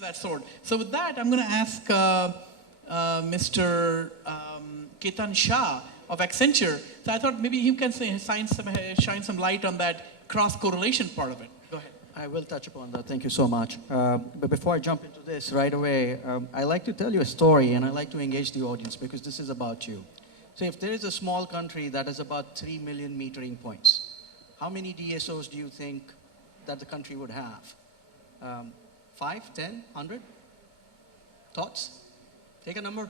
that sort. So with that, I'm going to ask Mr. Ketan Shah of Accenture. So I thought maybe he can shine some light on that cross-correlation part of it. Go ahead. I will touch upon that. Thank you so much. But before I jump into this right away, I like to tell you a story, and I like to engage the audience because this is about you. So if there is a small country that has about 3 million metering points, how many DSOs do you think that the country would have? 5, 10, 100? Thoughts? Take a number.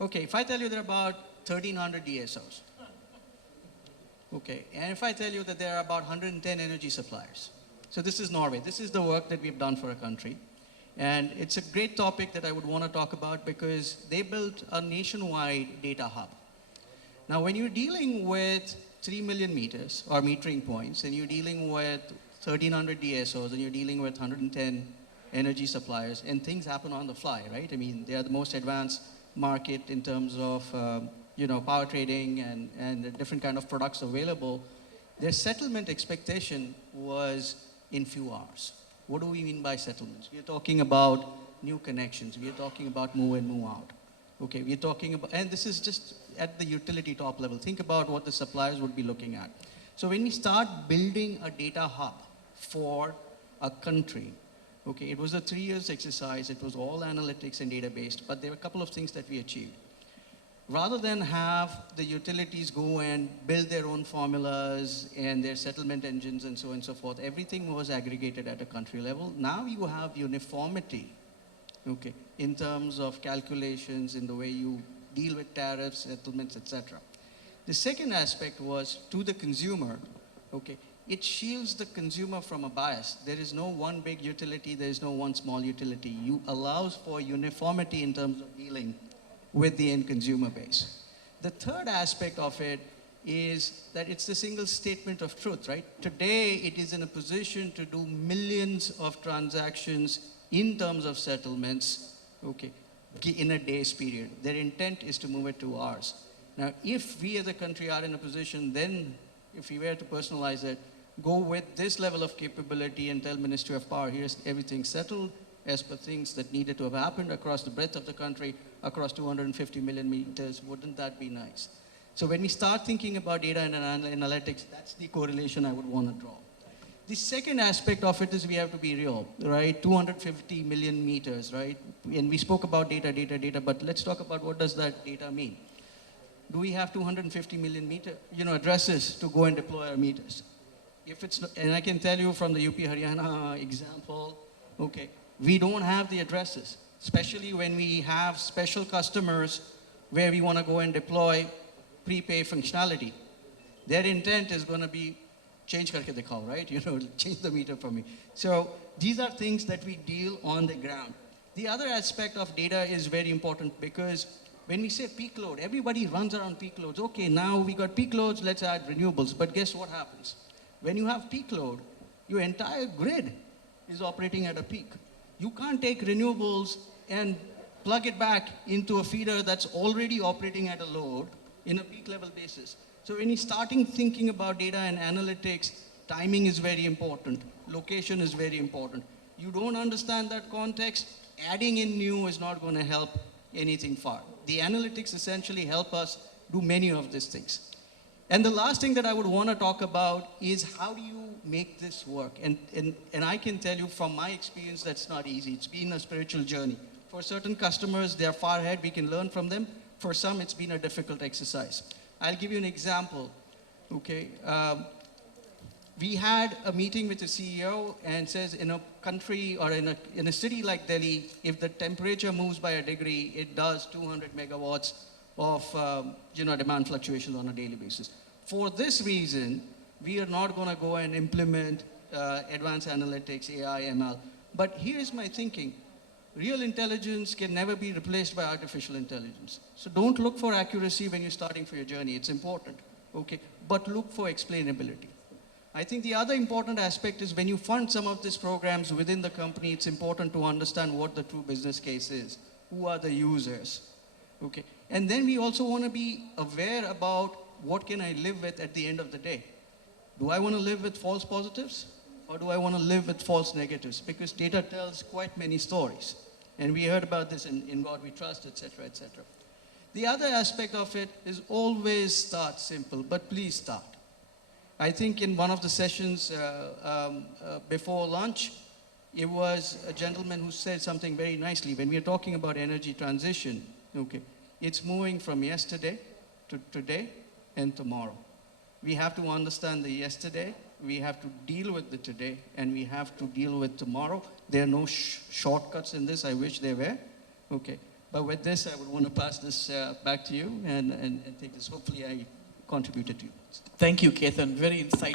Okay, if I tell you there are about 1,300 DSOs. Okay, and if I tell you that there are about 110 energy suppliers. So this is Norway. This is the work that we've done for a country. And it's a great topic that I would want to talk about because they built a nationwide data hub. Now, when you're dealing with 3 million meters or metering points, and you're dealing with 1,300 DSOs, and you're dealing with 110 energy suppliers, and things happen on the fly, right? I mean, they are the most advanced market in terms of power trading and the different kind of products available. Their settlement expectation was in few hours. What do we mean by settlements? We are talking about new connections. We are talking about move in, move out. Okay, we are talking about, and this is just at the utility top level. Think about what the suppliers would be looking at. So when we start building a data hub for a country, okay, it was a 3 years exercise. It was all analytics and data-based, but there were a couple of things that we achieved. Rather than have the utilities go and build their own formulas and their settlement engines and so on and so forth, everything was aggregated at a country level. Now you have uniformity, okay, in terms of calculations, in the way you deal with tariffs, settlements, etc. The second aspect was to the consumer, okay, it shields the consumer from a bias. There is no one big utility, there is no one small utility. You allows for uniformity in terms of dealing with the end consumer base. The third aspect of it is that it's the single statement of truth, right? Today, it is in a position to do millions of transactions in terms of settlements, okay, in a day's period. Their intent is to move it to hours. Now, if we as a country are in a position, then if we were to personalize it, go with this level of capability and tell Ministry of Power, here's everything settled as per things that needed to have happened across the breadth of the country, across 250 million meters, wouldn't that be nice? So when we start thinking about data and analytics, that's the correlation I would want to draw. The second aspect of it is we have to be real, right? 250 million meters, right? And we spoke about data, but let's talk about what does that data mean? Do we have 250 million addresses to go and deploy our meters? If it's, and I can tell you from the UP Haryana example, okay, we don't have the addresses, especially when we have special customers where we want to go and deploy prepay functionality. Their intent is going to be change karke dikhao, right? Change the meter for me. So these are things that we deal on the ground. The other aspect of data is very important because when we say peak load, everybody runs around peak loads. Okay, now we got peak loads, let's add renewables. But guess what happens? When you have peak load, your entire grid is operating at a peak. You can't take renewables and plug it back into a feeder that's already operating at a load in a peak level basis. So when you're starting thinking about data and analytics, timing is very important. Location is very important. You don't understand that context, adding in new is not going to help anything far. The analytics essentially help us do many of these things. And the last thing that I would want to talk about is how do you make this work? And I can tell you from my experience, that's not easy. It's been a spiritual journey. For certain customers, they're far ahead. We can learn from them. For some, it's been a difficult exercise. I'll give you an example. Okay, we had a meeting with the CEO and says in a country or in a city like Delhi, if the temperature moves by a degree, it does 200 megawatts of demand fluctuations on a daily basis. For this reason, we are not going to go and implement advanced analytics, AI, ML. But here's my thinking. Real intelligence can never be replaced by artificial intelligence. So don't look for accuracy when you're starting for your journey. It's important, okay? But look for explainability. I think the other important aspect is when you fund some of these programs within the company, it's important to understand what the true business case is. Who are the users, okay? And then we also want to be aware about what can I live with at the end of the day. Do I want to live with false positives Or do I want to live with false negatives? Because data tells quite many stories. And we heard about this in God We Trust, etc., etc. The other aspect of it is always start simple, but please start. I think in one of the sessions before lunch, it was a gentleman who said something very nicely. When we are talking about energy transition, okay, it's moving from yesterday to today and tomorrow. We have to understand the yesterday, we have to deal with the today, and we have to deal with tomorrow. There are no shortcuts in this. I wish there were. Okay. But with this, I would want to pass this back to you and take this. Hopefully, I contributed to you. Thank you, Ketan. Very insightful.